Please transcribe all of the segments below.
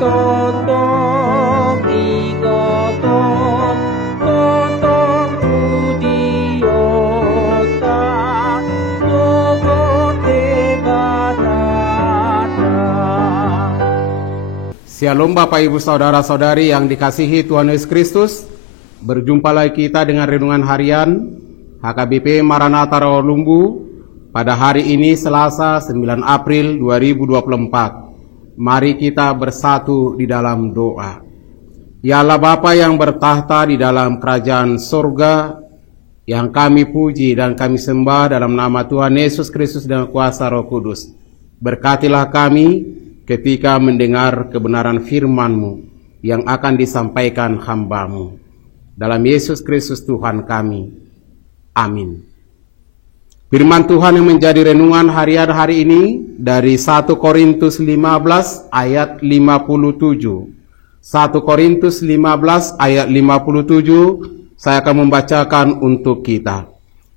totong ikoton totong budiosa tokote batata. Shalom Bapak Ibu Saudara-saudari yang dikasihi Tuhan Yesus Kristus. Berjumpa lagi kita dengan renungan harian HKBP Maranatha Rawalumbu pada hari ini Selasa 9 April 2024. Mari kita bersatu di dalam doa. Ya Allah Bapa yang bertahta di dalam kerajaan surga, yang kami puji dan kami sembah dalam nama Tuhan Yesus Kristus dengan kuasa Roh Kudus. Berkatilah kami ketika mendengar kebenaran firman-Mu yang akan disampaikan hamba-Mu. Dalam Yesus Kristus Tuhan kami. Amin. Firman Tuhan yang menjadi renungan harian hari ini dari 1 Korintus 15 ayat 57. 1 Korintus 15 ayat 57 saya akan membacakan untuk kita.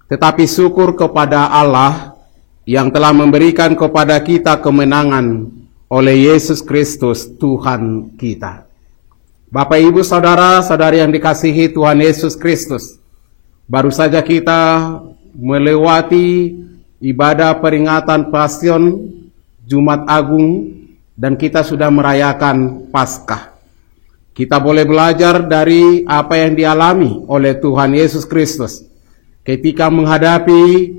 Tetapi syukur kepada Allah yang telah memberikan kepada kita kemenangan oleh Yesus Kristus Tuhan kita. Bapak Ibu Saudara-saudari yang dikasihi Tuhan Yesus Kristus, baru saja kita melewati ibadah peringatan Pasion Jumat Agung dan kita sudah merayakan Paskah. Kita boleh belajar dari apa yang dialami oleh Tuhan Yesus Kristus ketika menghadapi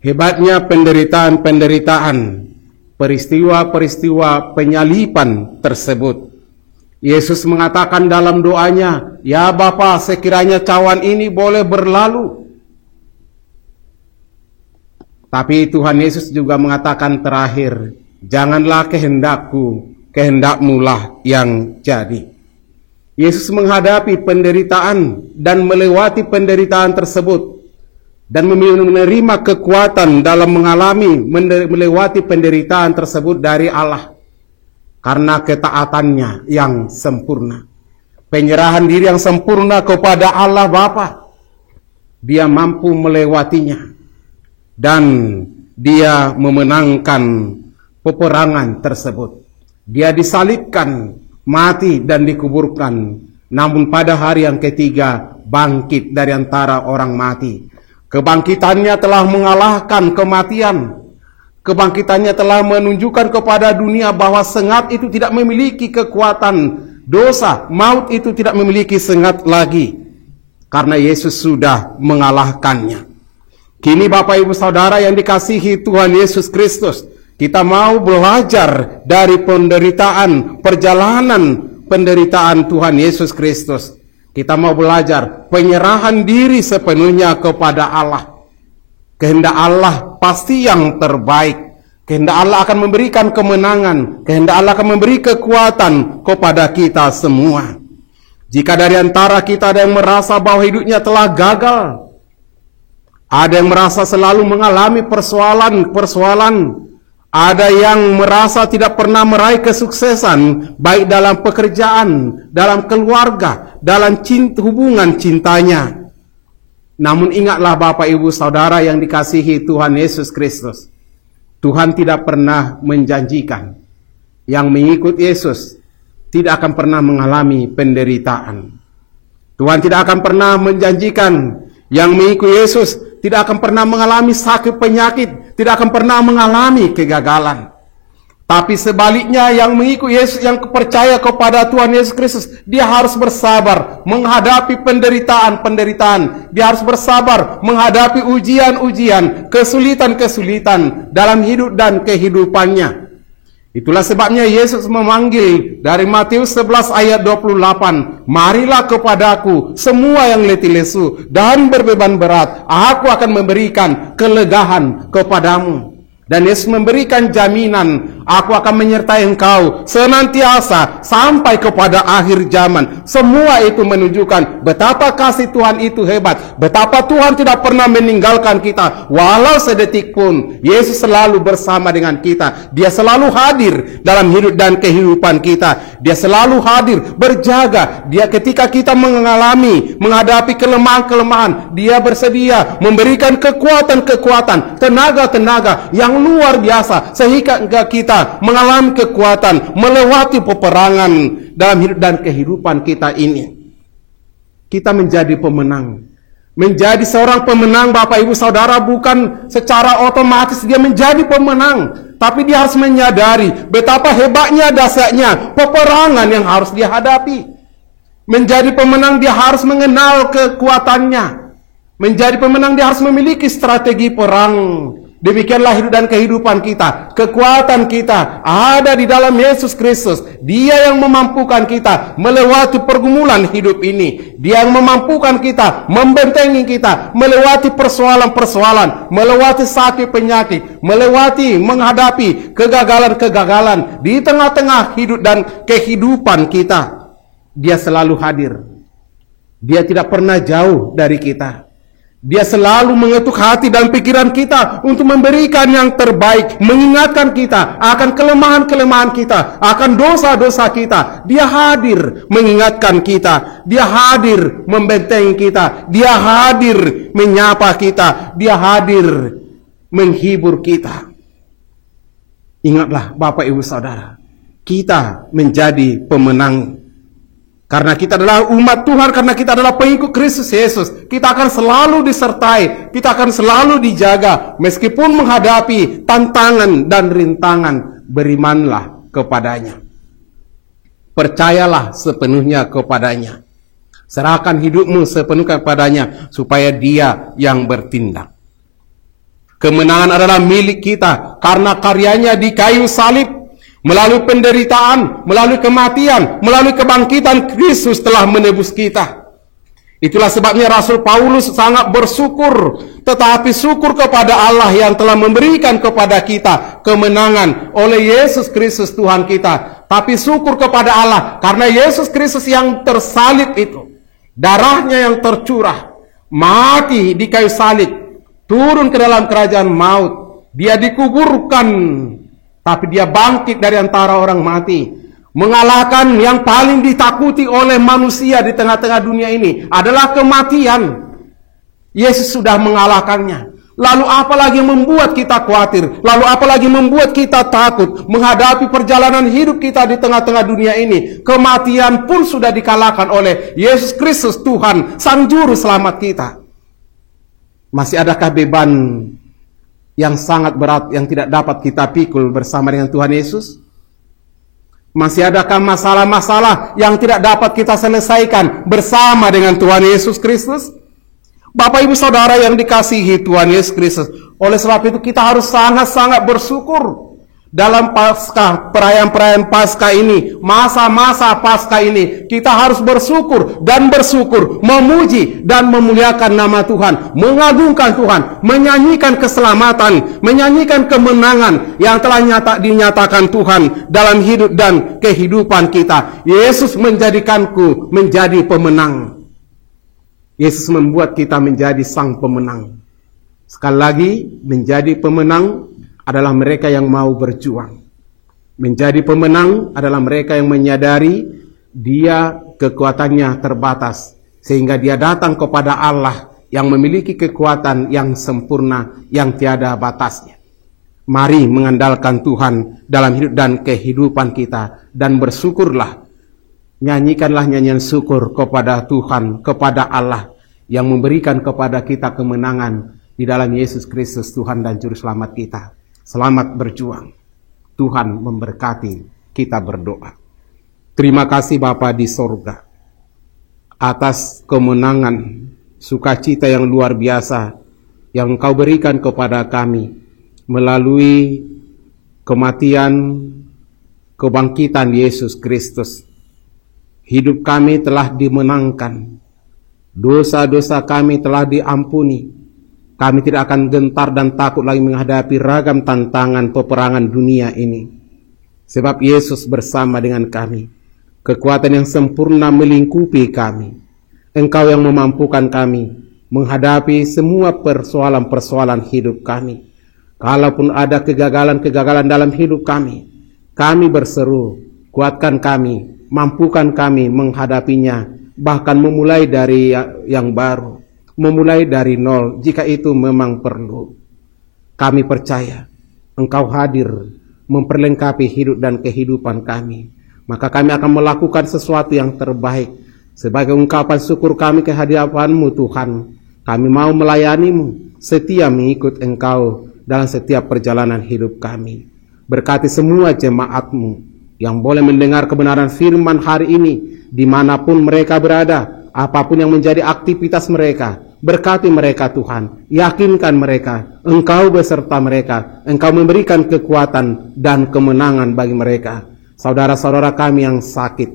hebatnya penderitaan-penderitaan, peristiwa-peristiwa penyaliban tersebut. Yesus mengatakan dalam doanya, "Ya Bapa, sekiranya cawan ini boleh berlalu." Tapi Tuhan Yesus juga mengatakan terakhir, "Janganlah kehendakku, kehendak-Mu-lah yang jadi." Yesus menghadapi penderitaan dan melewati penderitaan tersebut dan menerima kekuatan dalam melewati penderitaan tersebut dari Allah. Karena ketaatannya yang sempurna, penyerahan diri yang sempurna kepada Allah Bapa, dia mampu melewatinya dan dia memenangkan peperangan tersebut. Dia disalibkan, mati dan dikuburkan, namun pada hari yang ketiga bangkit dari antara orang mati. Kebangkitannya telah mengalahkan kematian. Kebangkitannya telah menunjukkan kepada dunia bahwa sengat itu tidak memiliki kekuatan dosa, maut itu tidak memiliki sengat lagi, karena Yesus sudah mengalahkannya. Kini Bapak Ibu Saudara yang dikasihi Tuhan Yesus Kristus, kita mau belajar dari perjalanan penderitaan Tuhan Yesus Kristus. Kita mau belajar penyerahan diri sepenuhnya kepada Allah. Kehendak Allah pasti yang terbaik. Kehendak Allah akan memberikan kemenangan. Kehendak Allah akan memberi kekuatan kepada kita semua. Jika dari antara kita ada yang merasa bahwa hidupnya telah gagal, ada yang merasa selalu mengalami persoalan, ada yang merasa tidak pernah meraih kesuksesan, baik dalam pekerjaan, dalam keluarga, dalam hubungan cintanya. Namun ingatlah Bapak Ibu Saudara yang dikasihi Tuhan Yesus Kristus, Tuhan tidak pernah menjanjikan yang mengikut Yesus tidak akan pernah mengalami penderitaan. Tuhan tidak akan pernah menjanjikan yang mengikut Yesus tidak akan pernah mengalami sakit penyakit, tidak akan pernah mengalami kegagalan. Tapi sebaliknya yang mengikut Yesus, yang percaya kepada Tuhan Yesus Kristus, dia harus bersabar menghadapi penderitaan-penderitaan. Dia harus bersabar menghadapi ujian-ujian, kesulitan-kesulitan dalam hidup dan kehidupannya. Itulah sebabnya Yesus memanggil dari Matius 11 ayat 28, "Marilah kepadaku semua yang letih lesu dan berbeban berat, aku akan memberikan kelegaan kepadamu." Dan Yesus memberikan jaminan, "Aku akan menyertai engkau senantiasa sampai kepada akhir zaman." Semua itu menunjukkan betapa kasih Tuhan itu hebat, betapa Tuhan tidak pernah meninggalkan kita walau sedetik pun. Yesus selalu bersama dengan kita. Dia selalu hadir dalam hidup dan kehidupan kita. Dia selalu hadir, berjaga. Dia ketika kita menghadapi kelemahan-kelemahan, dia bersedia memberikan kekuatan-kekuatan, tenaga-tenaga yang luar biasa sehingga kita mengalami kekuatan melewati peperangan dalam hidup dan kehidupan kita ini. Kita menjadi pemenang. Menjadi seorang pemenang, Bapak Ibu Saudara, bukan secara otomatis dia menjadi pemenang, tapi dia harus menyadari betapa hebatnya, dahsyatnya peperangan yang harus dia hadapi. Menjadi pemenang dia harus mengenal kekuatannya. Menjadi pemenang dia harus memiliki strategi perang. Demikianlah hidup dan kehidupan kita. Kekuatan kita ada di dalam Yesus Kristus. Dia yang memampukan kita melewati pergumulan hidup ini. Dia yang memampukan kita, membentengi kita, melewati persoalan-persoalan, melewati sakit penyakit, menghadapi kegagalan-kegagalan di tengah-tengah hidup dan kehidupan kita. Dia selalu hadir. Dia tidak pernah jauh dari kita. Dia selalu mengetuk hati dan pikiran kita untuk memberikan yang terbaik, mengingatkan kita akan kelemahan-kelemahan kita, akan dosa-dosa kita. Dia hadir mengingatkan kita, dia hadir membentengi kita, dia hadir menyapa kita, dia hadir menghibur kita. Ingatlah Bapak Ibu Saudara, kita menjadi pemenang. Karena kita adalah umat Tuhan, karena kita adalah pengikut Kristus Yesus, kita akan selalu disertai, kita akan selalu dijaga. Meskipun menghadapi tantangan dan rintangan, berimanlah kepadanya. Percayalah sepenuhnya kepadanya. Serahkan hidupmu sepenuhnya kepadanya, supaya dia yang bertindak. Kemenangan adalah milik kita, karena karyanya di kayu salib. Melalui penderitaan, melalui kematian, melalui kebangkitan, Kristus telah menebus kita. Itulah sebabnya Rasul Paulus sangat bersyukur, tetapi syukur kepada Allah yang telah memberikan kepada kita kemenangan oleh Yesus Kristus Tuhan kita. Tapi syukur kepada Allah karena Yesus Kristus yang tersalib itu, darahnya yang tercurah, mati di kayu salib, turun ke dalam kerajaan maut, dia dikuburkan, tapi dia bangkit dari antara orang mati, mengalahkan yang paling ditakuti oleh manusia di tengah-tengah dunia ini adalah kematian. Yesus sudah mengalahkannya. Lalu apa lagi yang membuat kita khawatir? Lalu apa lagi membuat kita takut menghadapi perjalanan hidup kita di tengah-tengah dunia ini? Kematian pun sudah dikalahkan oleh Yesus Kristus Tuhan, Sang Juru Selamat kita. Masih adakah beban yang sangat berat yang tidak dapat kita pikul bersama dengan Tuhan Yesus? Masih adakah masalah-masalah yang tidak dapat kita selesaikan bersama dengan Tuhan Yesus Kristus? Bapak Ibu Saudara yang dikasihi Tuhan Yesus Kristus, oleh sebab itu kita harus sangat-sangat bersyukur dalam Paskah, perayaan-perayaan Paskah ini, masa-masa Paskah ini, kita harus bersyukur dan bersyukur, memuji dan memuliakan nama Tuhan, mengagungkan Tuhan, menyanyikan keselamatan, menyanyikan kemenangan yang telah dinyatakan Tuhan dalam hidup dan kehidupan kita. Yesus menjadikanku menjadi pemenang. Yesus membuat kita menjadi sang pemenang. Sekali lagi, menjadi pemenang adalah mereka yang mau berjuang. Menjadi pemenang adalah mereka yang menyadari dia kekuatannya terbatas, sehingga dia datang kepada Allah yang memiliki kekuatan yang sempurna, yang tiada batasnya. Mari mengandalkan Tuhan dalam hidup dan kehidupan kita, dan bersyukurlah. Nyanyikanlah nyanyian syukur kepada Tuhan, kepada Allah yang memberikan kepada kita kemenangan di dalam Yesus Kristus Tuhan dan Juru Selamat kita. Selamat berjuang. Tuhan memberkati, kita berdoa. Terima kasih Bapa di sorga atas kemenangan, sukacita yang luar biasa yang Engkau berikan kepada kami melalui kematian, kebangkitan Yesus Kristus. Hidup kami telah dimenangkan, dosa-dosa kami telah diampuni. Kami tidak akan gentar dan takut lagi menghadapi ragam tantangan peperangan dunia ini. Sebab Yesus bersama dengan kami. Kekuatan yang sempurna melingkupi kami. Engkau yang memampukan kami menghadapi semua persoalan-persoalan hidup kami. Kalaupun ada kegagalan-kegagalan dalam hidup kami berseru, kuatkan kami, mampukan kami menghadapinya, bahkan memulai dari yang baru. Memulai dari nol jika itu memang perlu. Kami percaya Engkau hadir memperlengkapi hidup dan kehidupan kami. Maka kami akan melakukan sesuatu yang terbaik. Sebagai ungkapan syukur kami ke hadirat-Mu Tuhan, kami mau melayani-Mu, setia mengikut Engkau dalam setiap perjalanan hidup kami. Berkati semua jemaat-Mu yang boleh mendengar kebenaran firman hari ini, dimanapun mereka berada, apapun yang menjadi aktivitas mereka. Berkati mereka Tuhan, yakinkan mereka, Engkau beserta mereka, Engkau memberikan kekuatan dan kemenangan bagi mereka. Saudara-saudara kami yang sakit,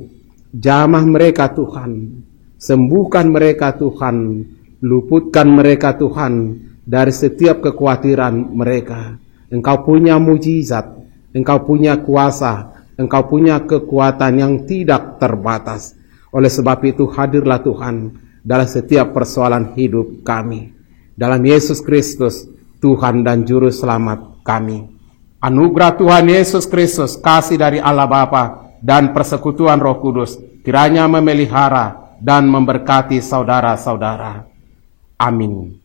jamah mereka Tuhan, sembuhkan mereka Tuhan, luputkan mereka Tuhan dari setiap kekhawatiran mereka. Engkau punya mujizat, Engkau punya kuasa, Engkau punya kekuatan yang tidak terbatas. Oleh sebab itu hadirlah Tuhan dalam setiap persoalan hidup kami. Dalam Yesus Kristus, Tuhan dan Juru Selamat kami. Anugerah Tuhan Yesus Kristus, kasih dari Allah Bapa, dan persekutuan Roh Kudus, kiranya memelihara dan memberkati saudara-saudara. Amin.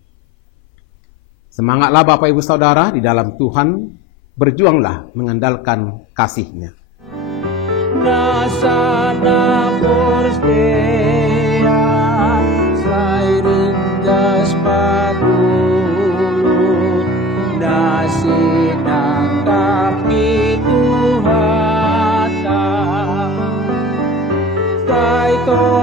Semangatlah Bapak Ibu Saudara di dalam Tuhan, berjuanglah mengandalkan kasih-Nya. Nasana Forstea Sairingas Patulu Nasinang Kapituhata Kaito